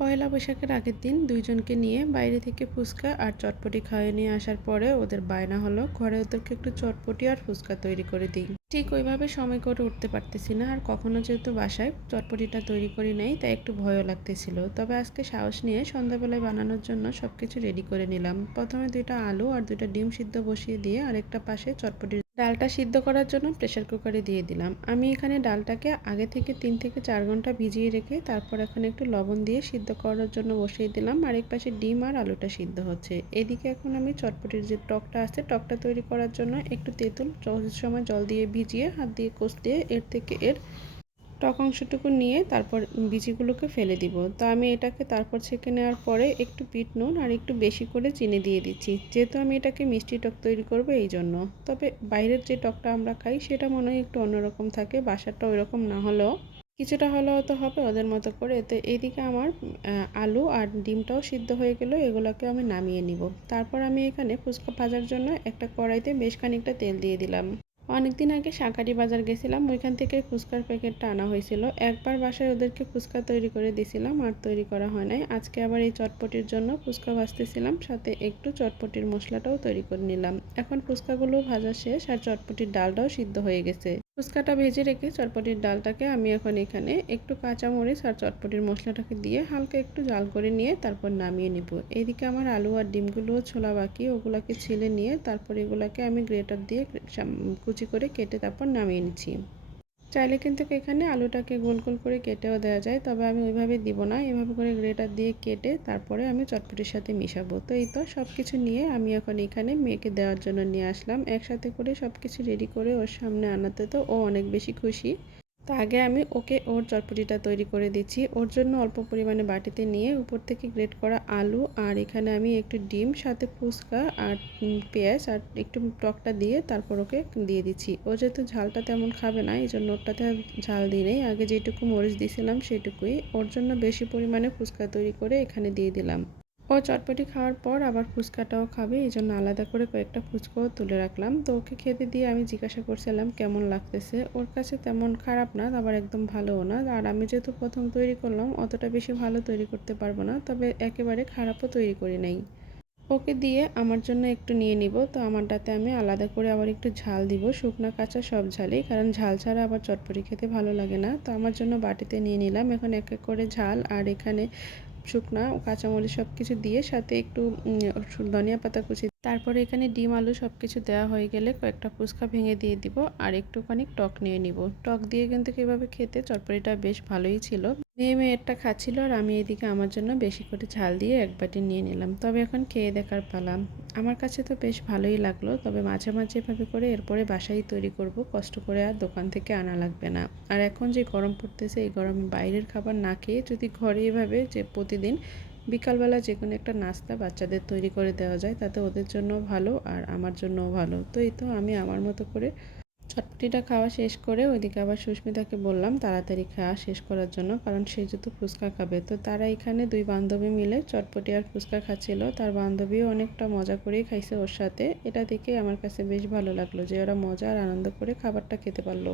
পয়লা বৈশাখের আগের দিন দুইজনকে নিয়ে বাইরে থেকে ফুচকা আর চটপটি খাওয়াই নিয়ে আসার পরে ওদের বায়না হলো ঘরে ওদেরকে একটু চটপটি আর ফুচকা তৈরি করে দিই। ঠিক ওইভাবে সময় করে উঠতে পারতেছি না, আর কখনো যেহেতু বাসায় চটপটিটা তৈরি করি নাই তাই একটু ভয়ও লাগতেছিল। তবে আজকে সাহস নিয়ে সন্ধ্যাবেলায় বানানোর জন্য সবকিছু রেডি করে নিলাম। প্রথমে 2টা আলু আর 2টা ডিম সিদ্ধ বসিয়ে দিয়ে আরেকটা পাশে চটপটির ডালটা সিদ্ধ করার জন্য প্রেসার কুকারে দিয়ে দিলাম। আমি এখানে ডালটাকে আগে থেকে 3 থেকে 4 ঘন্টা ভিজিয়ে রেখে তারপর এখন একটু লবণ দিয়ে সিদ্ধ করার জন্য বসিয়ে দিলাম। আরেক পাশে ডিম আর আলুটা সিদ্ধ হচ্ছে। এদিকে এখন আমি চটপটির যে টকটা আছে টকটা তৈরি করার জন্য একটু তেঁতুল সময় জল দিয়ে ভিজিয়ে হাত দিয়ে কষতে এর থেকে এর টক অংশটুকু নিয়ে তারপর বিচিগুলোকে ফেলে দিব। তো আমি এটাকে তারপর ছেঁকে নেওয়ার পরে একটু বিট নুন আর একটু বেশি করে চিনি দিয়ে দিচ্ছি, যেহেতু আমি এটাকে মিষ্টি টক তৈরি করব এই জন্য। তবে বাইরের যে টকটা আমরা খাই সেটা মনে হয় একটু অন্যরকম থাকে, বাসারটা ওই রকম না হলেও কিছুটা হলেও তো হবে ওদের মতো করে। তো এইদিকে আমার আলু আর ডিমটাও সিদ্ধ হয়ে গেল, এগুলোকে আমি নামিয়ে নিব। তারপর আমি এখানে ফুচকা ভাজার জন্য একটা কড়াইতে বেশ খানিকটা তেল দিয়ে দিলাম। অনেকদিন আগে শাঁখারি বাজার গেছিলাম, ওইখান থেকে ফুচকার প্যাকেটটা আনা হয়েছিল। একবার বাসায় ওদেরকে ফুচকা তৈরি করে দিয়েছিলাম, আর তৈরি করা হয় নাই। আজকে আবার এই চটপটির জন্য ফুচকা ভাজতেছিলাম, সাথে একটু চটপটির মশলাটাও তৈরি করে নিলাম। এখন ফুচকাগুলো ভাজা শেষ আর চটপটির ডালটাও সিদ্ধ হয়ে গেছে। ফুচকাটা ভেজে রেখে চটপটির ডালটাকে আমি এখন এখানে একটু কাঁচামরিচ আর চটপটির মশলাটাকে দিয়ে হালকা একটু জাল করে নিয়ে তারপর নামিয়ে নিব। এইদিকে আমার আলু আর ডিমগুলোও ছোলা বাকি, ওগুলাকে ছিলে নিয়ে তারপর এগুলাকে আমি গ্রেটার দিয়ে কুচি করে কেটে তারপর নামিয়ে নিচ্ছি। চাইলে কিন্তু এখানে আলুটাকে গোল গোল করে কেটেও দেওয়া যায়, তবে আমি ওইভাবে দিব না, এভাবে করে গ্রেটার দিয়ে কেটে তারপরে আমি চটপটির সাথে মিশাবো। তো এই তো সব কিছু নিয়ে আমি এখন এখানে মেয়েকে দেওয়ার জন্য নিয়ে আসলাম। একসাথে করে সব কিছু রেডি করে ওর সামনে আনাতে তো ও অনেক বেশি খুশি। তো আগে আমি ওকে ওর চটপটিটা তৈরি করে দিচ্ছি। ওর জন্য অল্প পরিমাণে বাটিতে নিয়ে উপর থেকে গ্রেট করা আলু আর এখানে আমি একটু ডিম সাথে ফুচকা আর পেঁয়াজ আর একটু টকটা দিয়ে তারপর ওকে দিয়ে দিচ্ছি। ও যেহেতু ঝালটা তেমন খাবে না এই জন্য ওটাতে ঝাল দিই নেই, আগে যেটুকু মরিচ দিয়েছিলাম সেটুকুই। ওর জন্য বেশি পরিমাণে ফুচকা তৈরি করে এখানে দিয়ে দিলাম। ও চটপটি খাওয়ার পর আবার ফুচকাটাও খাবে, এই জন্য আলাদা করে কয়েকটা ফুচকাও তুলে রাখলাম। তো ওকে খেতে দিয়ে আমি জিজ্ঞাসা করছিলাম কেমন লাগতেছে। ওর কাছে তেমন খারাপ না, আবার একদম ভালোও না। আর আমি যেহেতু প্রথম তৈরি করলাম অতটা বেশি ভালো তৈরি করতে পারবো না, তবে একেবারে খারাপও তৈরি করি নাই। ওকে দিয়ে আমার জন্য একটু নিয়ে নিব। তো আমারটাতে আমি আলাদা করে আবার একটু ঝাল দিব, শুকনা কাঁচা সব ঝালই, কারণ ঝাল ছাড়া আবার চটপটি খেতে ভালো লাগে না। তো আমার জন্য বাটিতে নিয়ে নিলাম। এখন এক এক করে ঝাল আর এখানে শুকনা কাঁচামরিচ সব কিছু দিয়ে সাথে একটু ধনিয়া পাতা কুচি, তারপরে এখানে ডিম আলু সব কিছু দেওয়া হয়ে গেলে কয়েকটা ফুচকা ভেঙে দিয়ে দিব আর একটুখানি টক নিয়ে নিব। টক দিয়ে কিন্তু এভাবে খেতে চটপটিটা বেশ ভালোই ছিল। মেয়েরটা খাচ্ছিল আর আমি এদিকে আমার জন্য বেশি করে ঝাল দিয়ে এক বাটি নিয়ে নিলাম। তবে এখন খেয়ে দেখার পালা। আমার কাছে তো বেশ ভালোই লাগলো, তবে মাঝে মাঝে এভাবে করে এরপরে বাসায় তৈরি করব, কষ্ট করে আর দোকান থেকে আনা লাগবে না। আর এখন যে গরম পড়তেছে এই গরমে বাইরের খাবার না খেয়ে যদি ঘরে এভাবে যে প্রতিদিন বিকালবেলা যে কোনো একটা নাস্তা বাচ্চাদের তৈরি করে দেওয়া যায় তাতে ওদের জন্য ভালো আর আমার জন্যও ভালো। তো এই তো আমি আমার মতো করে চটপটিটা খাওয়া শেষ করে ওইদিকে আবার সুস্মিতাকে বললাম তাড়াতাড়ি খাওয়া শেষ করার জন্য, কারণ সে যেহেতু ফুচকা খাবে। তো তারা এখানে দুই বান্ধবী মিলে চটপটি আর ফুচকা খাচ্ছিল। তার বান্ধবীও অনেকটা মজা করেই খাইছে ওর সাথে। এটা দেখে আমার কাছে বেশ ভালো লাগলো যে ওরা মজা আর আনন্দ করে খাবারটা খেতে পারলো।